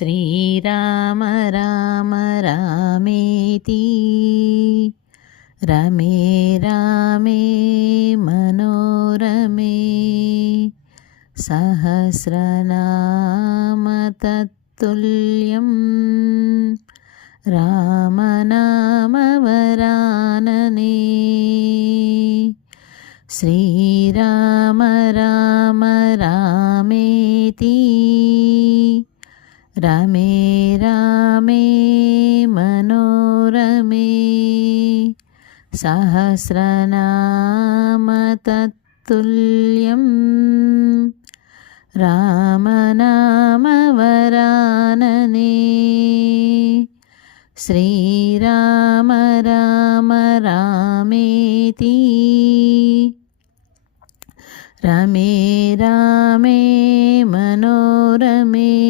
శ్రీరామ రామ రామేతి రమే రామే మనోరమే సహస్రనామతత్తుల్యం రామనామవరాననే శ్రీరామ రామ రామ రమే రామే మనోరమే. సహస్రనామతత్తుల్యం. రామనామవరాననే. శ్రీరామ రామ రామేతి. రమే రామే మనోరమే.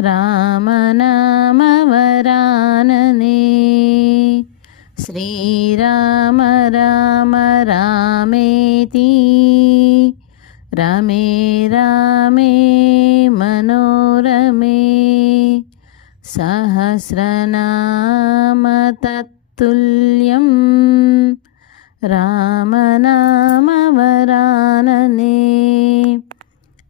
రామనామవరాననే. శ్రీరామ రామ రామేతి. రమే రామే మనోరమే. సహస్రనామతత్తుల్యం రామనామవరాననే.